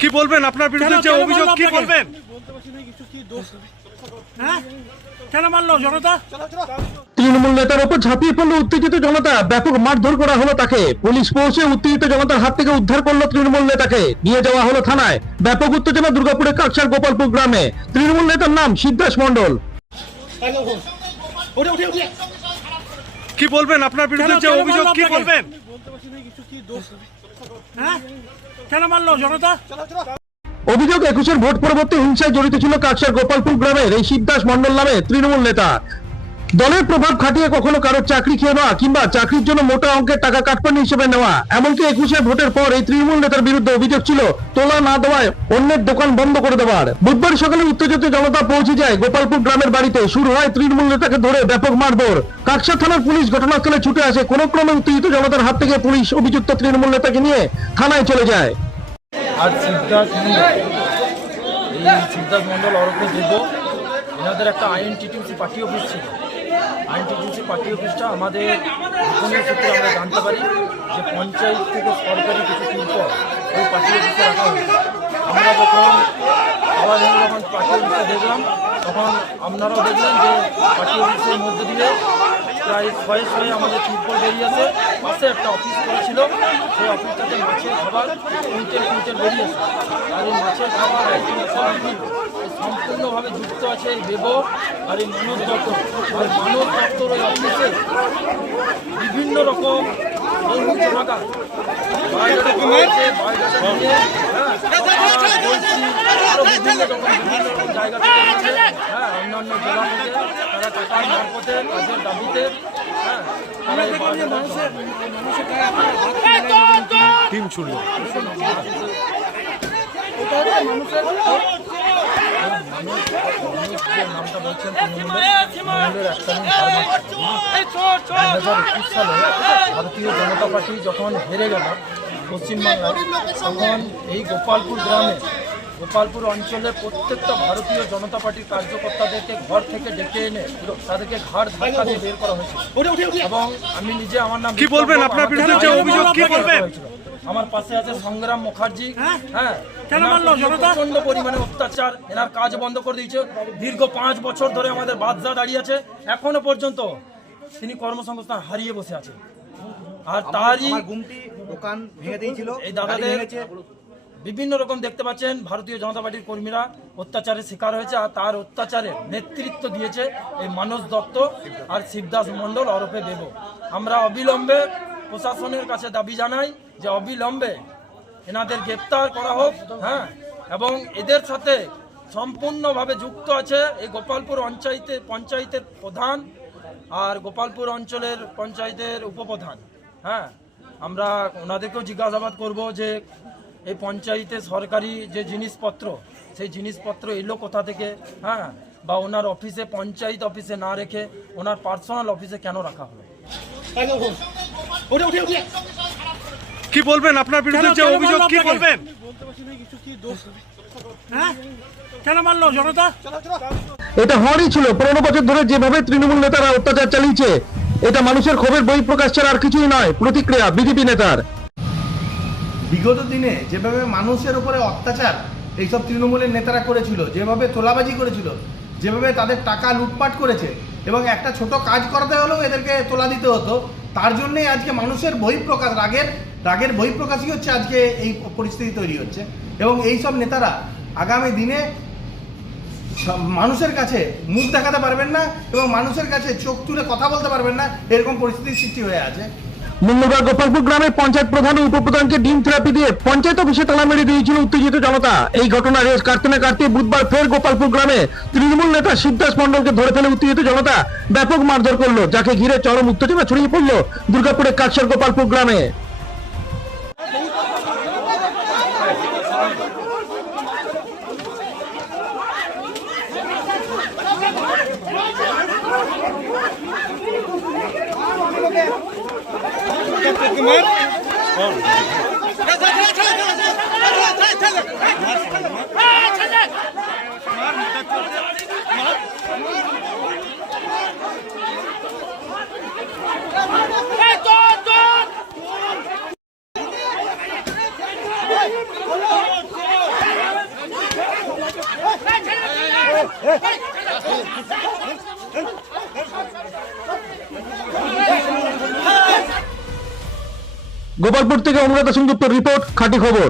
কি বলবেন আপনার বিরুদ্ধে যে অভিযোগ, কি বলবেন? কেন মারলো জনতা? তৃণমূল নেতার উপর ঝাঁপিয়ে পড়লো উত্তেজিত জনতা, ব্যাপক মারধর করা হলো তাকে। পুলিশ পৌঁছে উত্তেজিত জনতার হাত থেকে উদ্ধার করলো তৃণমূল নেতাকে, নিয়ে যাওয়া হলো থানায়। ব্যাপক উত্তেজনা দুর্গাপুরের কাকসার গোপালপুর গ্রামে। তৃণমূল নেতার নাম শিবদাস মণ্ডল। কি বলবেন আপনার বিরুদ্ধে যে অভিযোগ, কি বলবেন? কেন মারলো জনতা? অভিযোগ 21-এর ভোট পরবর্তী হিংসায় জড়িত ছিল কাকসার গোপালপুর গ্রামের এই শিবদাস মণ্ডল নামে তৃণমূল নেতা। দলের প্রভাব খাটিয়ে কখনো কারোর চাকরি খেয়ে নেওয়া কিংবা চাকরির জন্য মোটা অঙ্কের টাকা কাটপানি হিসেবে নেওয়া। এমনকি 21-এর ভোটের পর এই তৃণমূল নেতার বিরুদ্ধে অভিযোগ ছিল তোলা না দেওয়ায় অন্যের দোকান বন্ধ করে দেওয়ার। বুধবার সকালে উত্তেজিত জনতা পৌঁছে যায় গোপালপুর গ্রামের বাড়িতে। শুরু হয় তৃণমূল নেতাকে ধরে ব্যাপক মারধর। কাকসা থানার পুলিশ ঘটনাস্থলে ছুটে আসে। কোনো ক্রমে উত্তেজিত জনতার হাত থেকে পুলিশ অভিযুক্ত তৃণমূল নেতাকে নিয়ে থানায় চলে যায়। আর শিবদাস মণ্ডল ওরফে দেব, এনাদের একটা আইএনটিটিউসি পার্টি অফিস ছিল। আইএনটিটিউসি পার্টি অফিসটা আমাদের গোপনীয় সূত্রে আমরা জানতে পারি যে পঞ্চায়েত থেকে সরকারি কিছু শিল্প ওই পার্টি অফিসে রাখা হয়েছে। আমরা যখন পার্টি অফিসে দেখলাম তখন আপনারাও দেখলেন যে পার্টি অফিসের মধ্যে দিয়ে প্রায় শয়ে আমাদের তিরপল বেরিয়েছে। পাশে একটা অফিস করেছিল, সেই অফিসটাতে মাছের খাবার কুইন্টেল বেরিয়েছে। আর এই মাছের খাবার সম্পূর্ণভাবে যুক্ত আছে এই দেব আর এই মনোজ দপ্তর। আর মনোজ দপ্তর ওই অফিসে বিভিন্ন রকম জায়গা অন্যান্য জেলা থেকে তারা টাকার মারফতে কাজের দাবিতে টিম ছুড়ল। নামটা বলছেন তৃণমূলের একটা 2021 সালে ভারতীয় জনতা পার্টি যখন হেরে গেল পশ্চিমবাংলায়, তখন এই গোপালপুর গ্রামে গোপালপুর অঞ্চলে প্রত্যেকটা ভারতীয় জনতা পার্টির কার্যকর্তাদেরকে ঘর থেকে ডেকে এনে তাদেরকে ঘাড় ধাক্কা দিয়ে বের করা হয়েছিল। এবং আমি নিজে, আমার নাম কি বলবেন আপনার বিরুদ্ধে যে অভিযোগ, কি বলবেন? আমার পাশে আছে সংগ্রাম মুখার্জি। কেন মারলো জনতা? প্রচন্ড পরিমাণে অত্যাচার, এনার কাজ বন্ধ করে দিয়েছে। দীর্ঘ 5 বছর ধরে আমাদের বাদশা দাঁড়িয়ে আছে, এখনো পর্যন্ত তিনি কর্মসংস্থান হারিয়ে বসে আছে। আর তারই দোকান ভেঙে দিয়েছিল এই দাদাদের বিভিন্ন রকম দেখতে পাচ্ছেন ভারতীয় জনতা পার্টির কর্মীরা অত্যাচারের শিকার হয়েছে। আর তার অত্যাচারে নেতৃত্ব দিয়েছে এই মনোজ দত্ত আর শিবদাস মণ্ডল ওরফে দেব। আমরা অবিলম্বে প্রশাসনের কাছে দাবি জানাই যে অবিলম্বে এনাদের গ্রেপ্তার করা হোক। এবং এদের সাথে সম্পূর্ণভাবে যুক্ত আছে এই গোপালপুর পঞ্চায়েতের প্রধান আর গোপালপুর অঞ্চলের পঞ্চায়েতের উপপ্রধান। আমরা ওনাদেরকেও জিজ্ঞাসাবাদ করব যে এই পঞ্চায়েতে সরকারি যে জিনিসপত্র, সেই জিনিসপত্র এলো কোথা থেকে, বা ওনার অফিসে, পঞ্চায়েত অফিসে না রেখে ওনার পার্সোনাল অফিসে কেন রাখা হলো। কি বলবেন আপনার বিরুদ্ধে যে অভিযোগ, কি বলবেন? কেন মারলো জনতা? এটা হওয়ারই ছিল। 15 বছর ধরে যেভাবে তৃণমূল নেতারা অত্যাচার চালিয়েছে, এটা মানুষের ক্ষোভের বহিঃপ্রকাশ ছাড়া আর কিছুই নয়। প্রতিক্রিয়া বিজেপি নেতার। বিগত দিনে যেভাবে মানুষের উপরে অত্যাচার এইসব তৃণমূলের নেতারা করেছিল, যেভাবে তোলাবাজি করেছিল, যেভাবে তাদের টাকা লুটপাট করেছে এবং একটা ছোট কাজ করতে হলেও এদেরকে তোলা দিতে হতো, তার জন্যই আজকে মানুষের বহিঃপ্রকাশ, রাগের বহিঃপ্রকাশই হচ্ছে আজকে এই পরিস্থিতি তৈরি হচ্ছে। এবং এইসব নেতারা আগামী দিনে মানুষের কাছে মুখ দেখাতে পারবেন না এবং মানুষের কাছে চোখ তুলে কথা বলতে পারবেন না, এরকম পরিস্থিতির সৃষ্টি হয়ে আছে। মঙ্গলবার গোপালপুর গ্রামে পঞ্চায়েত প্রধান ও উপপ্রধানকে ডিম থেরাপি দিয়ে পঞ্চায়েত অফিসে তালা মেরে দিয়েছিল উত্তেজিত জনতা। এই ঘটনা রেস কাটতে না কাটতে বুধবার ফের গোপালপুর গ্রামে তৃণমূল নেতা শিবদাস মণ্ডলকে ধরে ফেলে উত্তেজিত জনতা ব্যাপক মারধর করলো, যাকে ঘিরে চরম উত্তেজনা ছড়িয়ে পড়লো দুর্গাপুরের কাকসার গোপালপুর গ্রামে। কুমার গোপালপুর থেকে অনুরাধা সেনগুপ্তর রিপোর্ট, খাঁটি খবর।